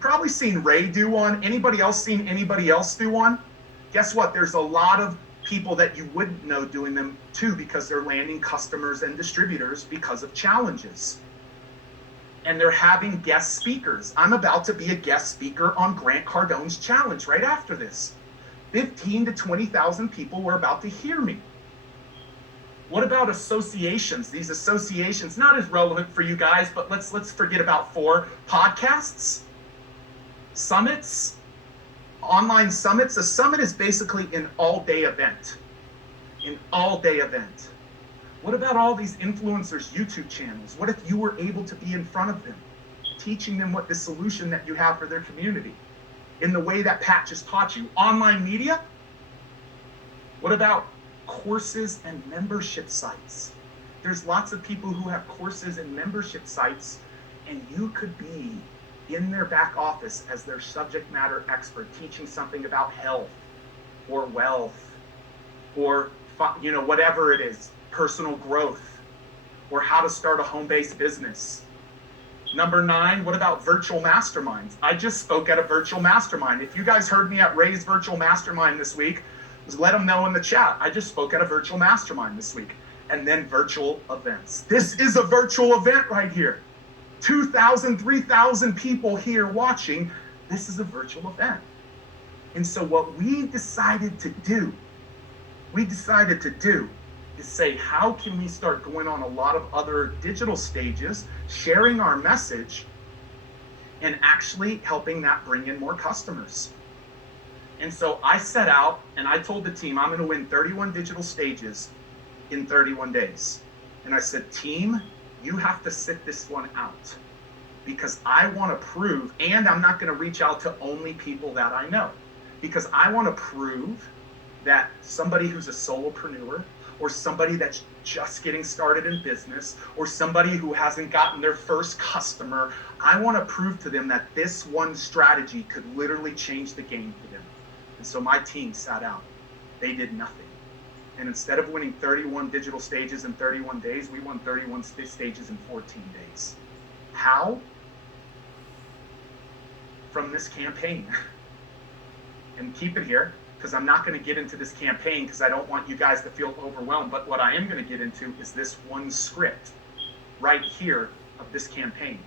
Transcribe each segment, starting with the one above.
Probably seen Ray do one. Anybody else seen anybody else do one? Guess what? There's a lot of people that you wouldn't know doing them too, because they're landing customers and distributors because of challenges. And they're having guest speakers. I'm about to be a guest speaker on Grant Cardone's challenge right after this. 15 to 20,000 people were about to hear me. What about associations? These associations, not as relevant for you guys, but let's forget about 4 podcasts, summits, online summits. A summit is basically an all-day event. An all-day event. What about all these influencers' YouTube channels? What if you were able to be in front of them, teaching them what the solution that you have for their community in the way that Pat just taught you? Online media? What about courses and membership sites? There's lots of people who have courses and membership sites, and you could be in their back office as their subject matter expert, teaching something about health or wealth or whatever it is, personal growth, or how to start a home-based business. Number 9, what about virtual masterminds? I just spoke at a virtual mastermind. If you guys heard me at Ray's virtual mastermind this week, just let them know in the chat. I just spoke at a virtual mastermind this week. And then virtual events. This is a virtual event right here. 2,000, 3,000 people here watching. This is a virtual event. And so what we decided to do is say, how can we start going on a lot of other digital stages, sharing our message, and actually helping that bring in more customers? And so I set out and I told the team, I'm going to win 31 digital stages in 31 days. And I said, team, you have to sit this one out, because I want to prove, and I'm not going to reach out to only people that I know, because I want to prove that somebody who's a solopreneur, or somebody that's just getting started in business, or somebody who hasn't gotten their first customer, I want to prove to them that this one strategy could literally change the game for them. And so my team sat out. They did nothing. And instead of winning 31 digital stages in 31 days, we won 31 stages in 14 days. How? From this campaign. And keep it here, because I'm not going to get into this campaign because I don't want you guys to feel overwhelmed. But what I am going to get into is this one script right here of this campaign.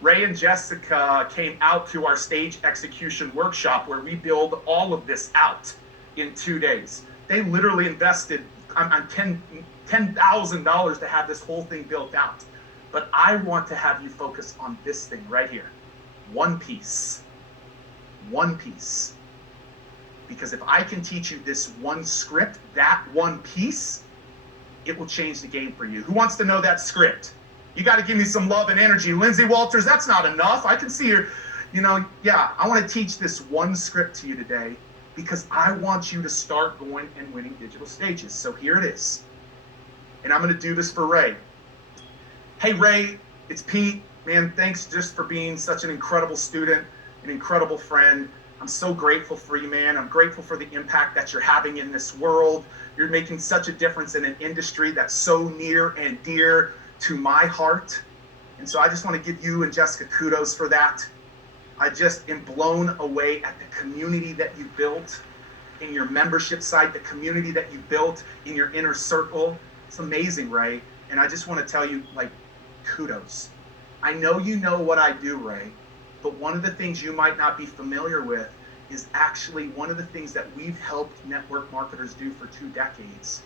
Ray and Jessica came out to our stage execution workshop where we build all of this out in 2 days. They literally invested $10,000 to have this whole thing built out. But I want to have you focus on this thing right here. One piece. One piece. Because if I can teach you this one script, that one piece, it will change the game for you. Who wants to know that script? You got to give me some love and energy. Lindsay Walters, that's not enough. I can see her, I want to teach this one script to you today, because I want you to start going and winning digital stages. So here it is. And I'm going to do this for Ray. Hey, Ray, it's Pete. Man, thanks just for being such an incredible student, an incredible friend. I'm so grateful for you, man. I'm grateful for the impact that you're having in this world. You're making such a difference in an industry that's so near and dear to my heart. And so I just want to give you and Jessica kudos for that. I just am blown away at the community that you built in your membership site, the community that you built in your inner circle. It's amazing, Ray. And I just want to tell you, kudos. I know you know what I do, Ray, but one of the things you might not be familiar with is actually one of the things that we've helped network marketers do for 2 decades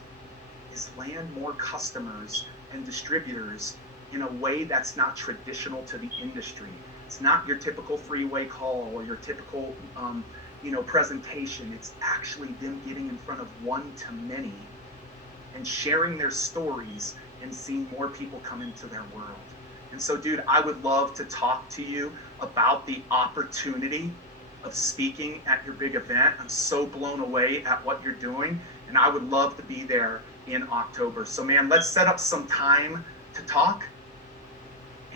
is land more customers and distributors in a way that's not traditional to the industry. It's not your typical three-way call or your typical presentation. It's actually them getting in front of one-to-many and sharing their stories and seeing more people come into their world. And so, dude, I would love to talk to you about the opportunity of speaking at your big event. I'm so blown away at what you're doing, and I would love to be there in October. So, man, let's set up some time to talk.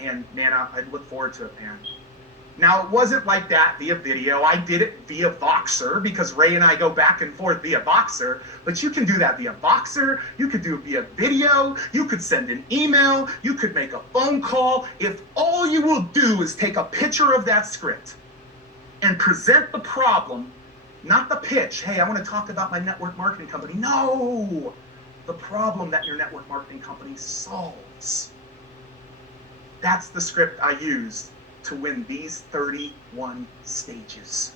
And, man, I look forward to it, man. Now, it wasn't like that via video. I did it via Voxer because Ray and I go back and forth via Voxer. But you can do that via Voxer. You could do it via video. You could send an email. You could make a phone call. If all you will do is take a picture of that script and present the problem, not the pitch. Hey, I want to talk about my network marketing company. No, the problem that your network marketing company solves. That's the script I used to win these 31 stages.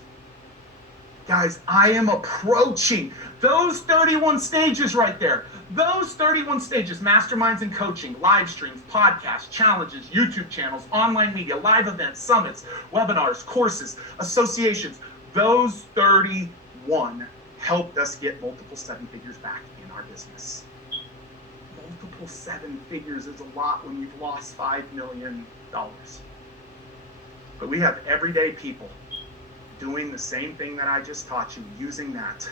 Guys, I am approaching those 31 stages right there. Those 31 stages, masterminds and coaching, live streams, podcasts, challenges, YouTube channels, online media, live events, summits, webinars, courses, associations. Those 31 helped us get multiple seven figures back in our business. Multiple seven figures is a lot when you've lost $5 million. But we have everyday people doing the same thing that I just taught you, using that.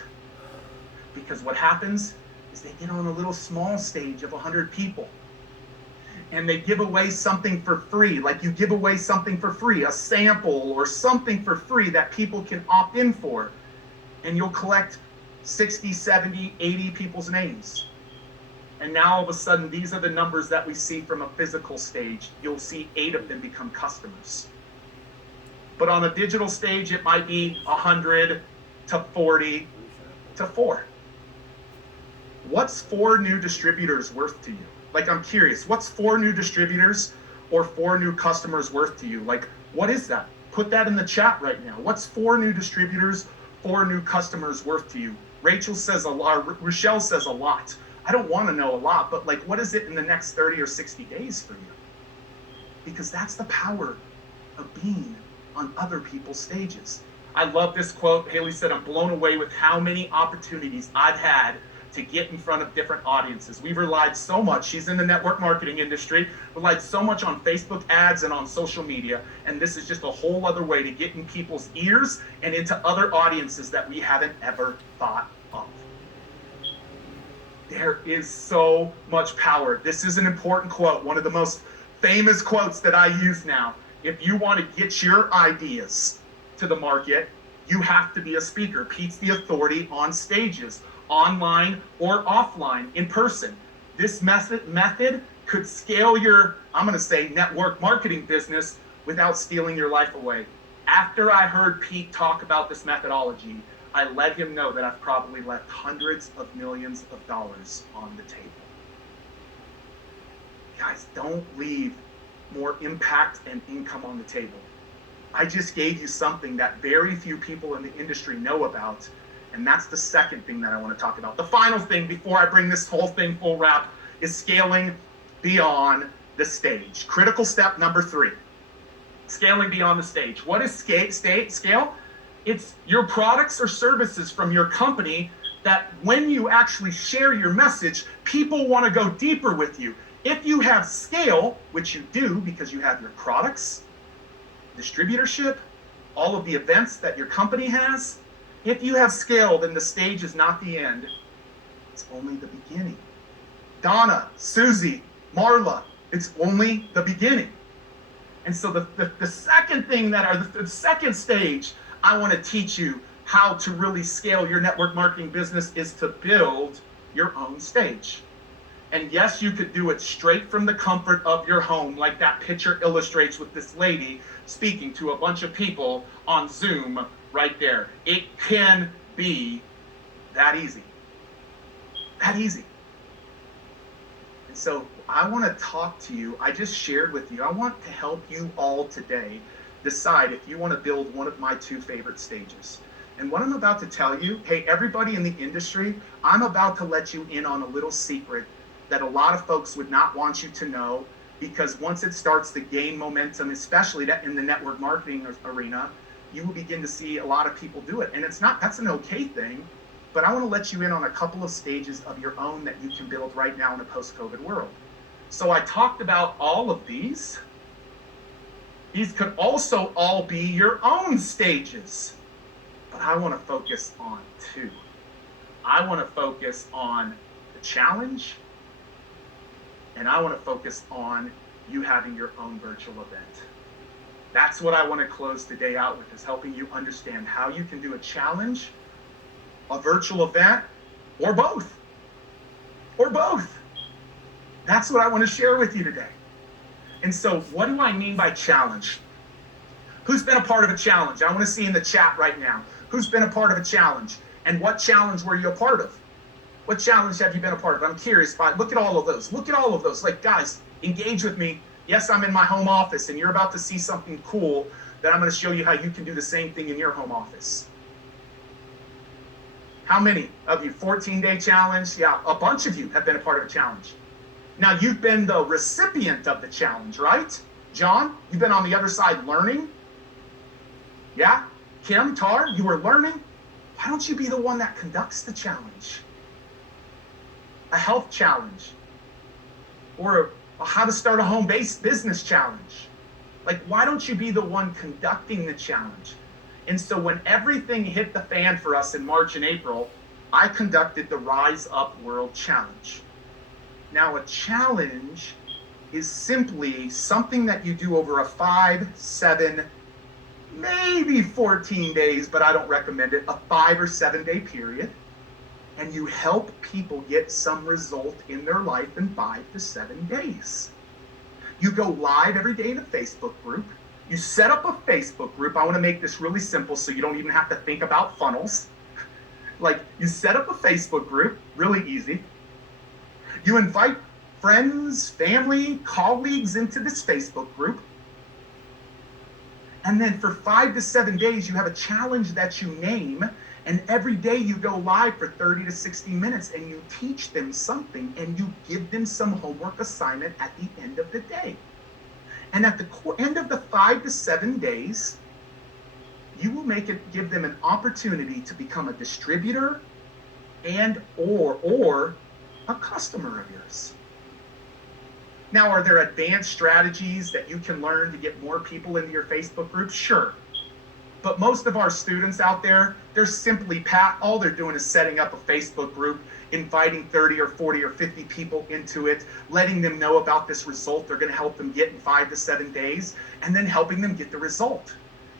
Because what happens is they get on a little small stage of 100 people and they give away something for free, like you give away something for free, a sample or something for free that people can opt in for, and you'll collect 60, 70, 80 people's names. And now all of a sudden, these are the numbers that we see from a physical stage. You'll see 8 of them become customers. But on a digital stage, it might be 100 to 40 to 4. What's 4 new distributors worth to you? Like, I'm curious, what's 4 new distributors or 4 new customers worth to you? Like, what is that? Put that in the chat right now. What's 4 new distributors, 4 new customers worth to you? Rachel says a lot, Rochelle says a lot. I don't want to know a lot, but like, what is it in the next 30 or 60 days for you? Because that's the power of being on other people's stages. I love this quote. Haley said, I'm blown away with how many opportunities I've had to get in front of different audiences. We've relied so much, she's in the network marketing industry, relied so much on Facebook ads and on social media, and this is just a whole other way to get in people's ears and into other audiences that we haven't ever thought of. There is so much power. This is an important quote, one of the most famous quotes that I use now. If you want to get your ideas to the market, you have to be a speaker. Pete's the authority on stages, online or offline, in person. This method could scale your, I'm going to say, network marketing business without stealing your life away. After I heard Pete talk about this methodology, I let him know that I've probably left hundreds of millions of dollars on the table. Guys, don't leave more impact and income on the table. I just gave you something that very few people in the industry know about, and that's the second thing that I want to talk about. The final thing before I bring this whole thing full wrap is scaling beyond the stage. Critical step number 3, scaling beyond the stage. What is scale? It's your products or services from your company that when you actually share your message, people want to go deeper with you. If you have scale, which you do because you have your products, distributorship, all of the events that your company has, if you have scale, then the stage is not the end. It's only the beginning. Donna, Susie, Marla, it's only the beginning. And so the second thing the second stage I want to teach you how to really scale your network marketing business is to build your own stage. And yes, you could do it straight from the comfort of your home, like that picture illustrates with this lady speaking to a bunch of people on Zoom right there. It can be that easy. That easy. And so I want to talk to you. I just shared with you. I want to help you all today decide if you want to build one of my 2 favorite stages. And what I'm about to tell you, hey, everybody in the industry, I'm about to let you in on a little secret that a lot of folks would not want you to know, because once it starts to gain momentum, especially in the network marketing arena, you will begin to see a lot of people do it. And that's an okay thing, but I want to let you in on a couple of stages of your own that you can build right now in a post-COVID world. So I talked about all of these. These could also all be your own stages, but I want to focus on 2. I want to focus on the challenge, and I want to focus on you having your own virtual event. That's what I want to close today out with, is helping you understand how you can do a challenge, a virtual event, or both. Or both. That's what I want to share with you today. And so what do I mean by challenge? Who's been a part of a challenge? I want to see in the chat right now. Who's been a part of a challenge? And what challenge were you a part of? What challenge have you been a part of? I'm curious. Look at all of those. Look at all of those. Like, guys, engage with me. Yes, I'm in my home office, and you're about to see something cool that I'm going to show you how you can do the same thing in your home office. How many of you? 14-day challenge? Yeah, a bunch of you have been a part of a challenge. Now, you've been the recipient of the challenge, right? John, you've been on the other side learning? Yeah? Kim, Tar, you were learning? Why don't you be the one that conducts the challenge? A health challenge, or a how to start a home-based business challenge. Like, why don't you be the one conducting the challenge? And so when everything hit the fan for us in March and April, I conducted the Rise Up World Challenge. Now, a challenge is simply something that you do over a 5, 7, maybe 14 days, but I don't recommend it, a 5 or 7 day period. And you help people get some result in their life in 5 to 7 days. You go live every day in a Facebook group. You set up a Facebook group. I want to make this really simple so you don't even have to think about funnels. Like, you set up a Facebook group, really easy. You invite friends, family, colleagues into this Facebook group. And then for 5 to 7 days, you have a challenge that you name. And every day you go live for 30 to 60 minutes and you teach them something and you give them some homework assignment at the end of the day. And at the end of the 5 to 7 days, you will give them an opportunity to become a distributor and or a customer of yours. Now, are there advanced strategies that you can learn to get more people into your Facebook group? Sure. But most of our students out there, they're simply all they're doing is setting up a Facebook group, inviting 30 or 40 or 50 people into it, letting them know about this result they're going to help them get in 5 to 7 days, and then helping them get the result.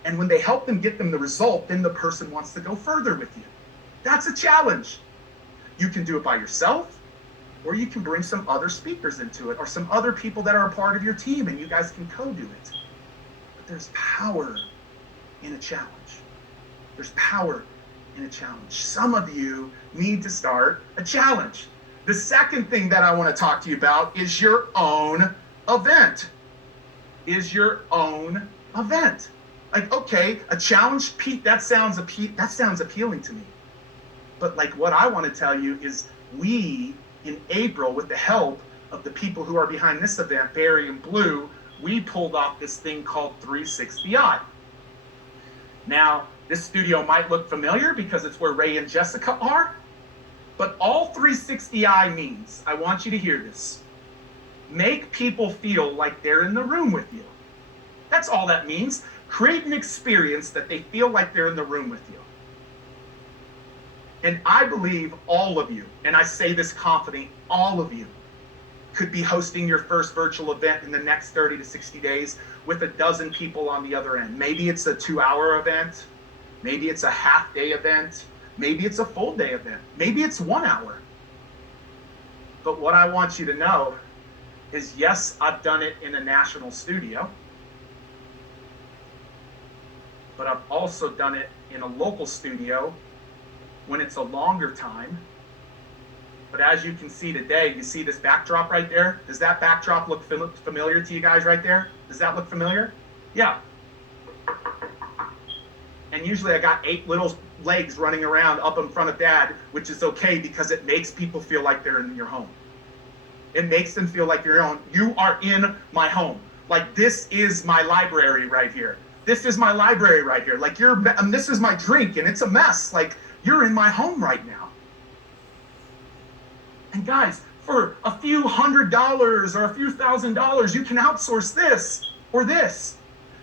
And when they help them get the result, then the person wants to go further with you. That's a challenge. You can do it by yourself, or you can bring some other speakers into it, or some other people that are a part of your team, and you guys can co-do it. But there's power in a challenge. There's power in a challenge. Some of you need to start a challenge. The second thing that I want to talk to you about is your own event. Is your own event. Like, okay, a challenge, Pete, that sounds appealing to me. But like, what I want to tell you is, we in April, with the help of the people who are behind this event, Barry and Blue, we pulled off this thing called 360i. Now, this studio might look familiar because it's where Ray and Jessica are, but all 360i means, I want you to hear this, make people feel like they're in the room with you. That's all that means. Create an experience that they feel like they're in the room with you. And I believe all of you, and I say this confidently, all of you could be hosting your first virtual event in the next 30 to 60 days with a dozen people on the other end. Maybe it's a 2-hour event. Maybe it's a half-day event. Maybe it's a full-day event. Maybe it's 1 hour. But what I want you to know is, yes, I've done it in a national studio, but I've also done it in a local studio when it's a longer time. But as you can see today, you see this backdrop right there? Does that backdrop look familiar to you guys right there? Does that look familiar? Yeah. And usually I got 8 little legs running around up in front of Dad, which is okay because it makes people feel like they're in your home. It makes them feel like you are in my home. Like, this is my library right here. This is my library right here. Like, this is my drink and it's a mess. Like, you're in my home right now. And guys, for a few $100s or a few $1,000s, you can outsource this or this.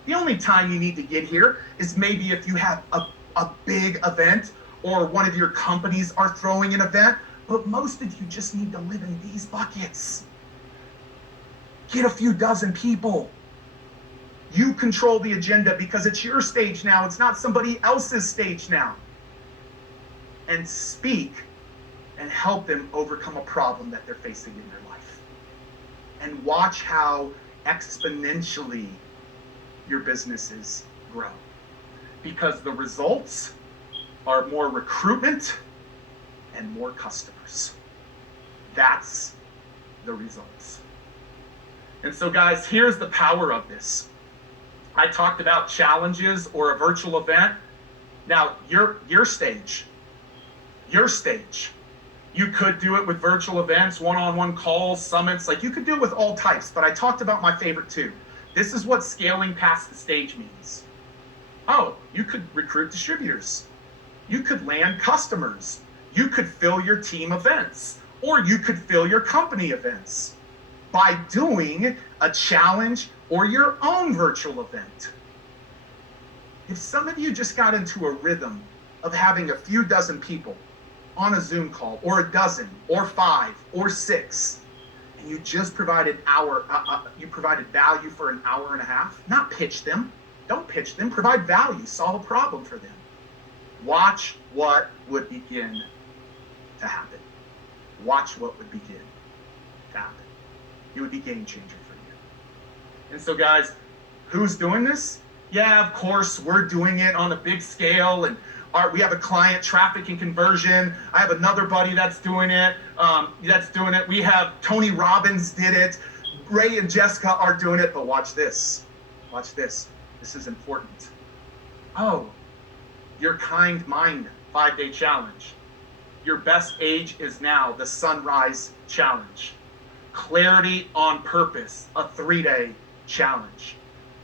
The only time you need to get here is maybe if you have a big event or one of your companies are throwing an event, but most of you just need to live in these buckets. Get a few dozen people. You control the agenda because it's your stage now. It's not somebody else's stage now. And speak and help them overcome a problem that they're facing in their life. And watch how exponentially your businesses grow. Because the results are more recruitment and more customers. That's the results. And so guys, here's the power of this. I talked about challenges or a virtual event. Now, your stage. You could do it with virtual events, one-on-one calls, summits. Like, you could do it with all types, but I talked about my favorite two. This is what scaling past the stage means. Oh, you could recruit distributors. You could land customers. You could fill your team events, or you could fill your company events by doing a challenge or your own virtual event. If some of you just got into a rhythm of having a few dozen people on a Zoom call, or a dozen, or 5, or 6, and you just provided value for an hour and a half, not pitch them. Don't pitch them, provide value, solve a problem for them. Watch what would begin to happen. Watch what would begin to happen. It would be game changer for you. And so guys, who's doing this? Yeah, of course, we're doing it on a big scale, and we have a client, traffic and conversion. I have another buddy that's doing it. We have Tony Robbins did it. Ray and Jessica are doing it, but watch this. Watch this. This is important. Oh, your Kind Mind 5-day challenge. Your best age is now, the Sunrise Challenge. Clarity on Purpose, a 3-day challenge.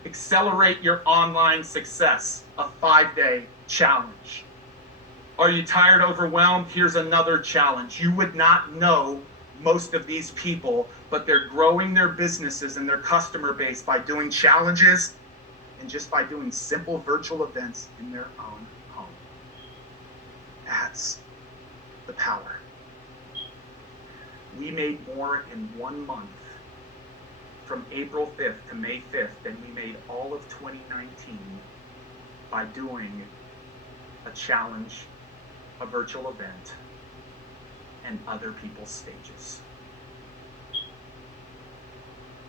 Accelerate your online success, a 5-day challenge. Are you tired, overwhelmed? Here's another challenge. You would not know most of these people, but they're growing their businesses and their customer base by doing challenges and just by doing simple virtual events in their own home. That's the power. We made more in 1 month from April 5th to May 5th than we made all of 2019 by doing a challenge, a virtual event, and other people's stages.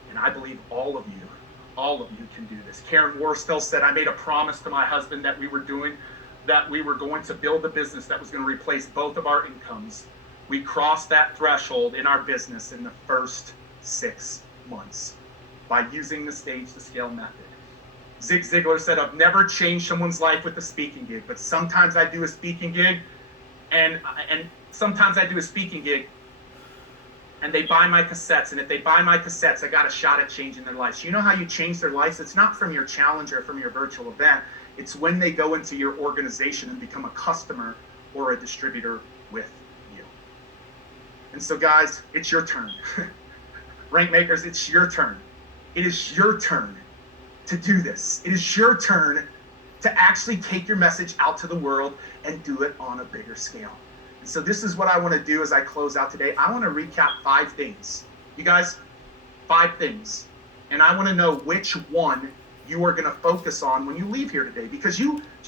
And I believe all of you can do this. Karen Worstell said, I made a promise to my husband that we were going to build a business that was going to replace both of our incomes. We crossed that threshold in our business in the first 6 months by using the Stage to Scale method. Zig Ziglar said, I've never changed someone's life with a speaking gig, but sometimes I do a speaking gig and sometimes I do a speaking gig and they buy my cassettes. And if they buy my cassettes, I got a shot at changing their lives. You know how you change their lives? It's not from your challenge or from your virtual event. It's when they go into your organization and become a customer or a distributor with you. And so guys, it's your turn. Rank makers, it's your turn. It is your turn to do this. It is your turn to actually take your message out to the world and do it on a bigger scale. And so this is what I want to do as I close out today. I want to recap 5 things. You guys, 5 things. And I want to know which one you are going to focus on when you leave here today. Because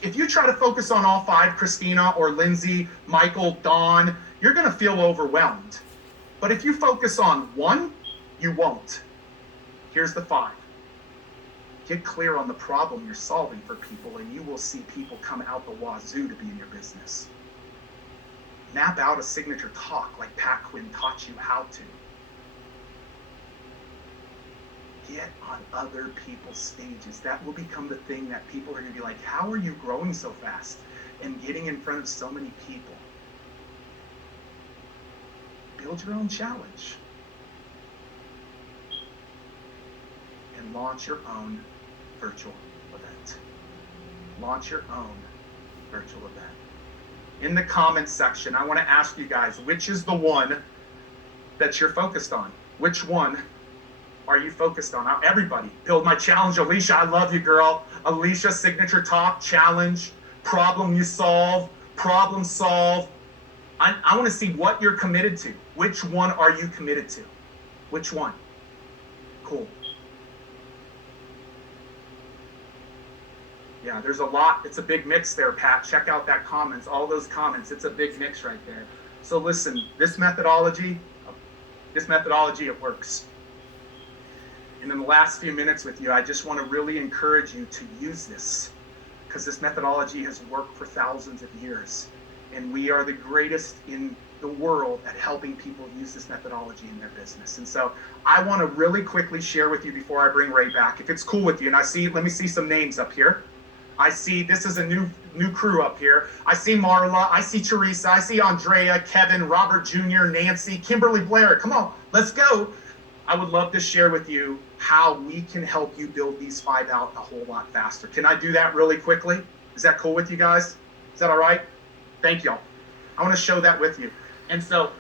if you try to focus on all 5, Christina or Lindsay, Michael, Dawn, you're going to feel overwhelmed. But if you focus on 1, you won't. Here's the 5. Get clear on the problem you're solving for people, and you will see people come out the wazoo to be in your business. Map out a signature talk like Pat Quinn taught you how to. Get on other people's stages. That will become the thing that people are going to be like, how are you growing so fast and getting in front of so many people? Build your own challenge. And launch your own virtual event. Launch your own virtual event. In the comments section, I want to ask you guys, which is the one that you're focused on? Which one are you focused on? Now, everybody, build my challenge. Alicia, I love you, girl. Alicia, signature talk, challenge, problem you solve, problem solve. I want to see what you're committed to. Which one are you committed to? Which one? Cool. Yeah, there's a lot. It's a big mix there, Pat. Check out that comments, all those comments. It's a big mix right there. So listen, this methodology, it works. And in the last few minutes with you, I just want to really encourage you to use this, because this methodology has worked for thousands of years. And we are the greatest in the world at helping people use this methodology in their business. And so I want to really quickly share with you before I bring Ray back, if it's cool with you. And let me see some names up here. I see this is a new crew up here. I see Marla, I see Teresa, I see Andrea, Kevin, Robert Jr., Nancy, Kimberly Blair. Come on, let's go. I would love to share with you how we can help you build these 5 out a whole lot faster. Can I do that really quickly? Is that cool with you guys? Is that all right? Thank y'all. I want to show that with you. And so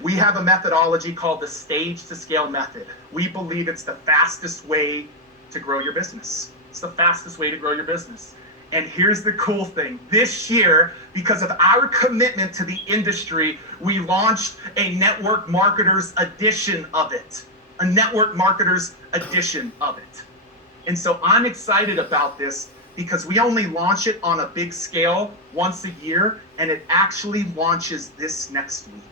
we have a methodology called the Stage to Scale method. We believe it's the fastest way to grow your business. It's the fastest way to grow your business. And here's the cool thing. This year, because of our commitment to the industry, we launched a network marketers edition of it. A network marketers edition of it. And so I'm excited about this because we only launch it on a big scale once a year, and it actually launches this next week.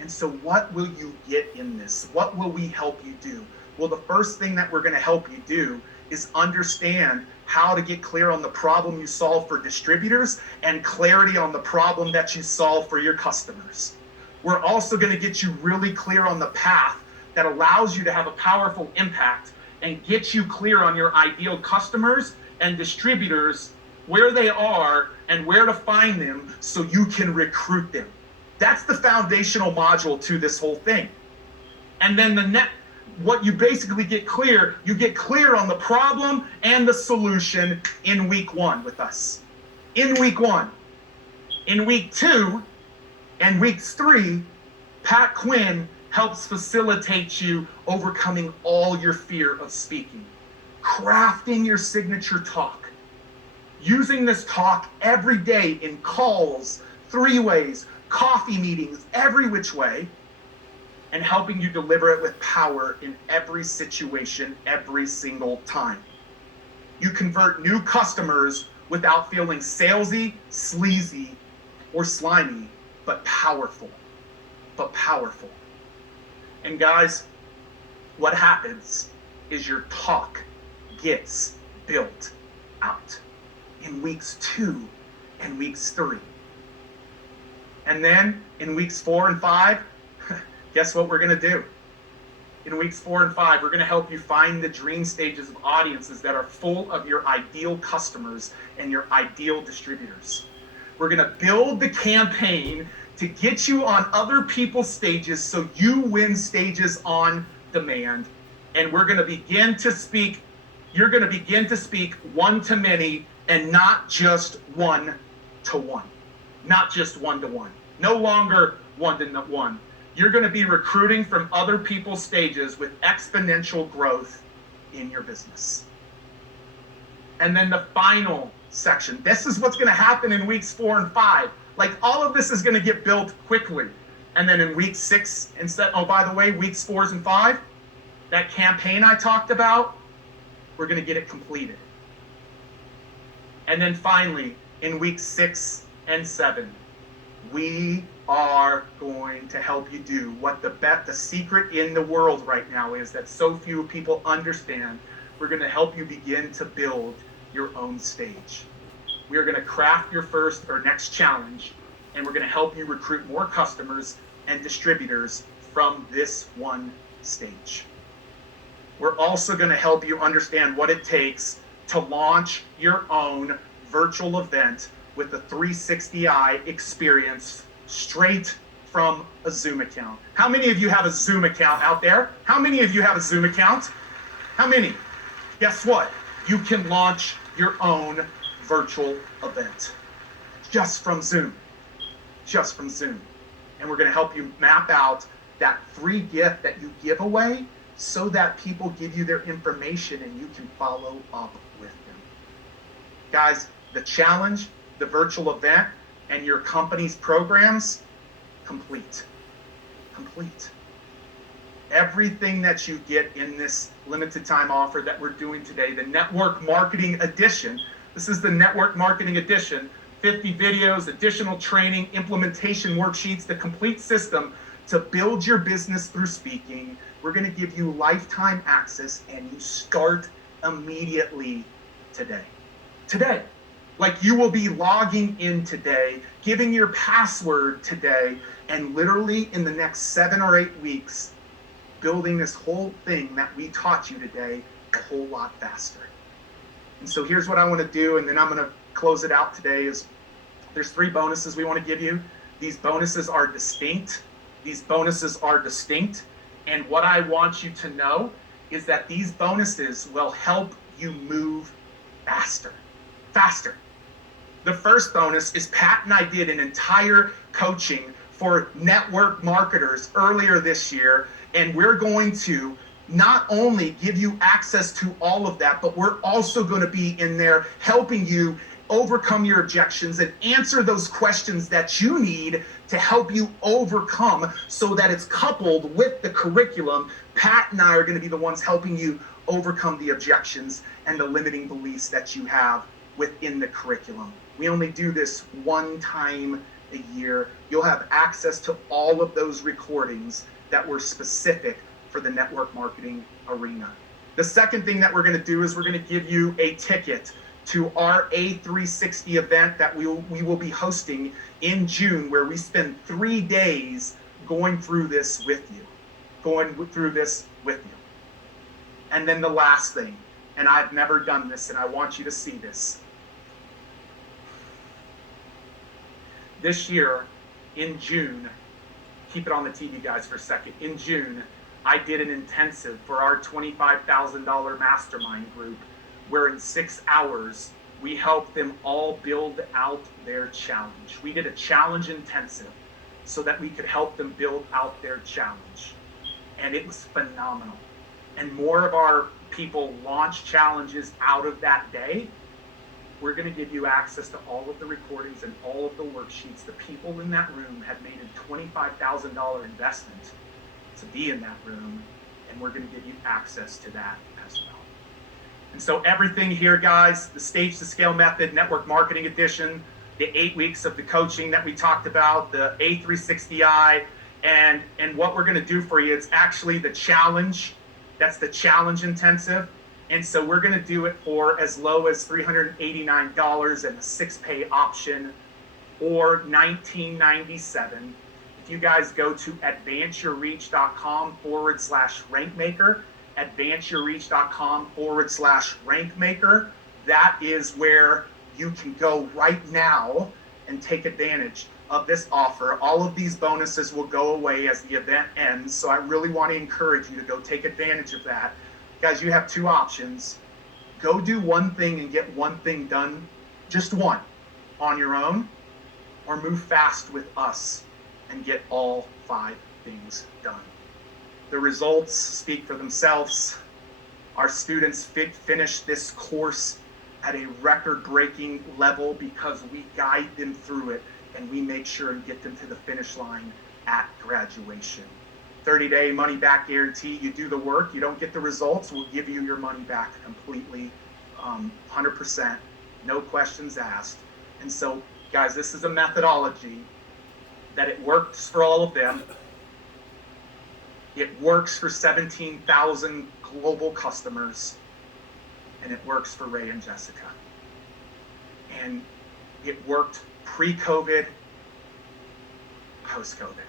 And so what will you get in this? What will we help you do? Well, the first thing that we're going to help you do is understand how to get clear on the problem you solve for distributors and clarity on the problem that you solve for your customers. We're also going to get you really clear on the path that allows you to have a powerful impact and get you clear on your ideal customers and distributors, where they are and where to find them so you can recruit them. That's the foundational module to this whole thing. And then what you basically get clear, you get clear on the problem and the solution in week 1 with us. In week 1. In week 2 and weeks 3, Pat Quinn helps facilitate you overcoming all your fear of speaking, crafting your signature talk, using this talk every day in calls, 3-ways, coffee meetings, every which way, and helping you deliver it with power in every situation, every single time. You convert new customers without feeling salesy, sleazy, or slimy, but powerful. And guys, what happens is your talk gets built out in weeks 2 and weeks 3. And then in weeks 4 and 5, guess what we're going to do? In weeks 4 and 5, we're going to help you find the dream stages of audiences that are full of your ideal customers and your ideal distributors. We're going to build the campaign to get you on other people's stages so you win stages on demand. And we're going to begin to speak, you're going to begin to speak one-to-many and not just one-to-one. Not just one-to-one. No longer one-to-one. You're going to be recruiting from other people's stages with exponential growth in your business. And then the final section. This is what's going to happen in weeks 4 and 5. Like, all of this is going to get built quickly. And then in week 6, by the way, weeks 4 and 5, that campaign I talked about, we're going to get it completed. And then finally, in weeks 6 and 7, we are going to help you do what the secret in the world right now is that so few people understand. We're going to help you begin to build your own stage. We are going to craft your first or next challenge, and we're going to help you recruit more customers and distributors from this one stage. We're also going to help you understand what it takes to launch your own virtual event with a 360i experience straight from a Zoom account. How many of you have a Zoom account out there? How many of you have a Zoom account? How many? Guess what? You can launch your own virtual event just from Zoom. Just from Zoom. And we're going to help you map out that free gift that you give away so that people give you their information and you can follow up with them. Guys, the challenge, the virtual event, and your company's programs, complete. Everything that you get in this limited time offer that we're doing today, the Network Marketing Edition, This is the Network Marketing Edition. 50 videos, additional training, implementation worksheets, the complete system to build your business through speaking. We're going to give you lifetime access, and you start immediately today. Today. Like, you will be logging in today, giving your password today, and literally in the next 7 or 8 weeks, building this whole thing that we taught you today a whole lot faster. And so here's what I want to do, and then I'm going to close it out today. Is there's 3 bonuses we want to give you. These bonuses are distinct. And what I want you to know is that these bonuses will help you move faster. The first bonus is Pat and I did an entire coaching for network marketers earlier this year, and we're going to not only give you access to all of that, but we're also going to be in there helping you overcome your objections and answer those questions that you need to help you overcome, so that it's coupled with the curriculum. Pat and I are going to be the ones helping you overcome the objections and the limiting beliefs that you have within the curriculum. We only do this one time a year. You'll have access to all of those recordings that were specific for the network marketing arena. The second thing that we're going to do is we're going to give you a ticket to our A360 event that we will be hosting in June, where we spend 3 days going through this with you. And then the last thing, and I've never done this, and I want you to see this. This year, in June, keep it on the TV, guys, for a second. In June, I did an intensive for our $25,000 mastermind group, where in 6 hours, we helped them all build out their challenge. We did a challenge intensive so that we could help them build out their challenge. And it was phenomenal. And more of our people launched challenges out of that day. We're going to give you access to all of the recordings and all of the worksheets. The people in that room had made a $25,000 investment to be in that room, and we're going to give you access to that as well. And so everything here, guys, the Stage to Scale Method, Network Marketing Edition, the 8 weeks of the coaching that we talked about, the A360i, and what we're going to do for you, it's actually the challenge. That's the challenge intensive. And so we're going to do it for as low as $389 and a 6-pay option, or $19.97. If you guys go to advanceyourreach.com/rankmaker, advanceyourreach.com/rankmaker, that is where you can go right now and take advantage of this offer. All of these bonuses will go away as the event ends, so I really want to encourage you to go take advantage of that. Guys, you have 2 options. Go do one thing and get one thing done, just one, on your own, or move fast with us and get all 5 things done. The results speak for themselves. Our students finish this course at a record-breaking level because we guide them through it and we make sure and get them to the finish line at graduation. 30-day money-back guarantee. You do the work, you don't get the results, we'll give you your money back completely, 100%, no questions asked. And so, guys, this is a methodology that it works for all of them. It works for 17,000 global customers, and it works for Ray and Jessica. And it worked pre-COVID, post-COVID.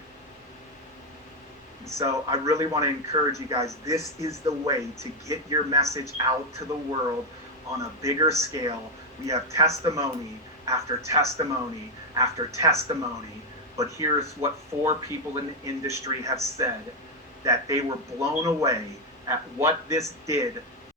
So I really want to encourage you guys, this is the way to get your message out to the world on a bigger scale. We have testimony after testimony after testimony, but here's what 4 people in the industry have said, that they were blown away at what this did